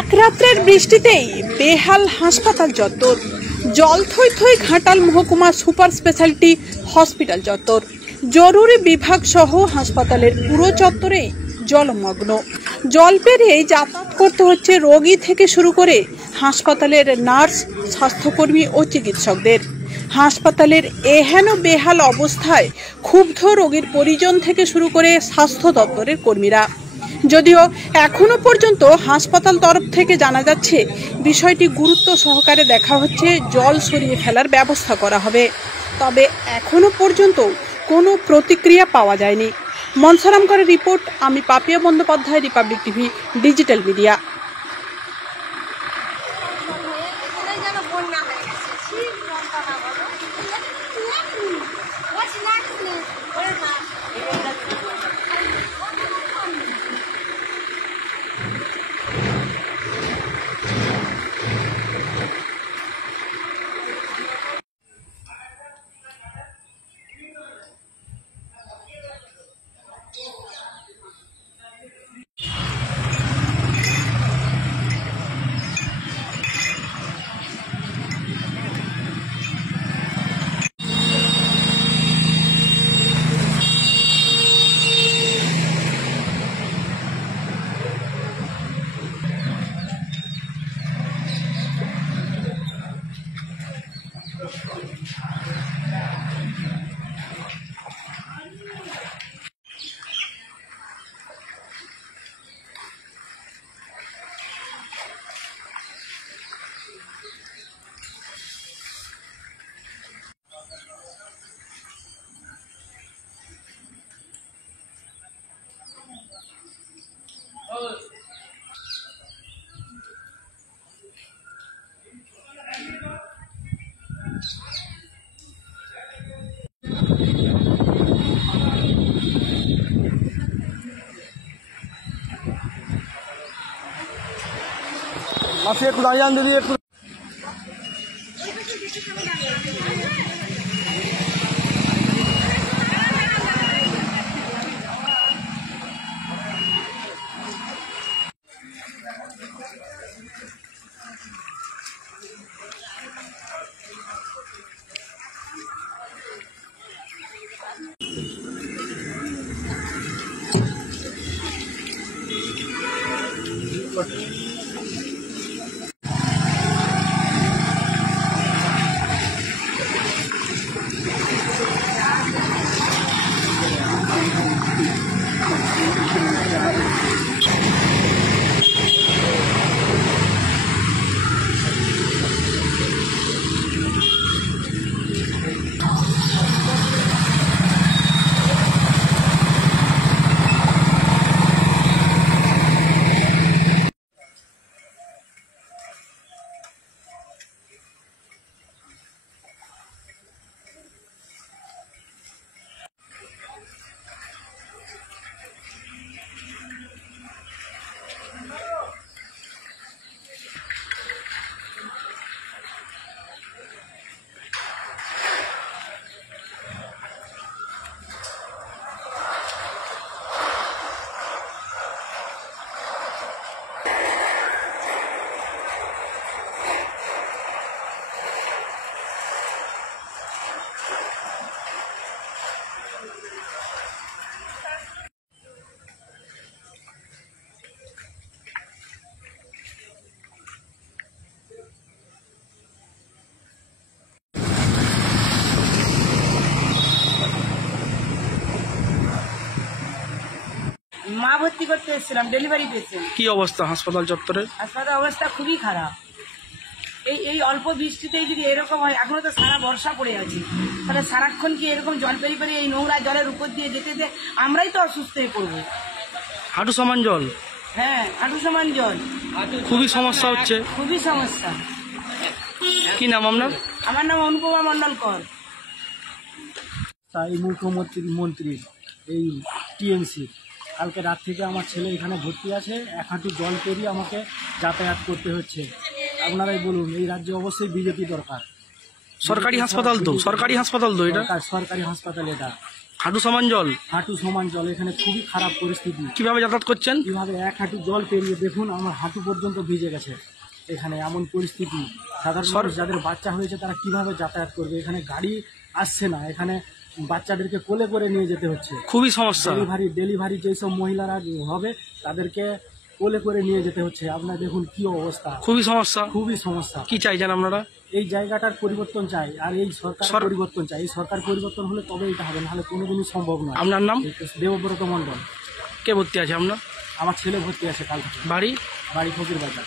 এক রাত্রের বৃষ্টিতেই বেহাল হাসপাতাল চত্বর, জল থই থই ঘাটাল মহকুমা সুপার স্পেশালিটি হসপিটাল চত্বর। জরুরি বিভাগ সহ হাসপাতালের পুরো চত্বরেই জলমগ্ন। জল পেরিয়ে যাতায়াত করতে হচ্ছে রোগী থেকে শুরু করে হাসপাতালের নার্স, স্বাস্থ্যকর্মী ও চিকিৎসকদের। হাসপাতালের এহেন বেহাল অবস্থায় ক্ষুব্ধ রোগীর পরিজন থেকে শুরু করে স্বাস্থ্য দপ্তরের কর্মীরা। যদিও এখনো পর্যন্ত হাসপাতাল তরফ থেকে জানা যাচ্ছে বিষয়টি গুরুত্ব সহকারে দেখা হচ্ছে, জল সরিয়ে ফেলার ব্যবস্থা করা হবে, তবে এখনো পর্যন্ত কোনো প্রতিক্রিয়া পাওয়া যায়নি। মনসারামকরের রিপোর্ট, আমি Papiya Bandyopadhyay, Republic TV digital media. माफी एक खुदायान दे दिए মা ভর্তি করতে এসেছিলাম, ডেলিভারি পেশেন্ট। কি অবস্থা হাসপাতাল চত্বরের? হাসপাতাল অবস্থা খুবই খারাপ। এই অল্প বৃষ্টিতেই যদি এরকম হয়, এখনো তো সারা বর্ষা পড়ে আছে, তাহলে সারাক্ষণ কি এরকম জল পেরিয়ে এই নোংরা জলের উপর দিয়ে যেতে যেতে আমরাই তো অসুস্থ হয়ে পড়বো। হাঁটু সমান জল? হ্যাঁ, হাঁটু সমান জল। খুবই সমস্যা হচ্ছে। খুবই সমস্যা। কি নাম আপনার? আমার নাম অনুপমা মণ্ডলকর। এই মুখ্যমন্ত্রী এই টিএমসি কালকে রাত থেকে আমার ছেলে এখানে ভর্তি আছে, এক হাঁটু জল পেরিয়ে আমাকে যাতায়াত করতে হচ্ছে। আপনারাই বলুন, এই রাজ্যে অবশ্যই বিজেপি দরকার। সরকারি হাসপাতাল তো, এটা সরকারি হাসপাতাল এটা। হাঁটু সমান জল। হাঁটু সমান জল, এখানে খুবই খারাপ পরিস্থিতি। কিভাবে যাতায়াত করছেন? কিভাবে 1 হাঁটু জল পেরিয়ে দেখুন আমার হাঁটু পর্যন্ত ভিজে গেছে। এখানে এমন পরিস্থিতি, সাধারণ মানুষ যাদের বাচ্চা হয়েছে তারা কিভাবে যাতায়াত করবে? এখানে গাড়ি আসছে না, এখানে বাচ্চাদেরকে কোলে করে নিয়ে যেতে হচ্ছে। খুবই সমস্যা। ডেলিভারি যেসব মহিলারা হবে তাদেরকে কোলে করে নিয়ে যেতে হচ্ছে। আপনারা দেখুন কি অবস্থা, খুবই সমস্যা। খুবই সমস্যা। কি চাইছেন আপনারা? এই জায়গাটার পরিবর্তন চাই, আর এই সরকার পরিবর্তন চাই। এই সরকার পরিবর্তন হলে তবে এটা হবে, নাহলে কোনোদিনই সম্ভব নয়। আপনার নাম? দেবব্রত মণ্ডল। কে ভর্তি আছে আপনার? আমার ছেলে ভর্তি আছে কাল থেকে। বাড়ি? বাড়ি ফকির বাজার।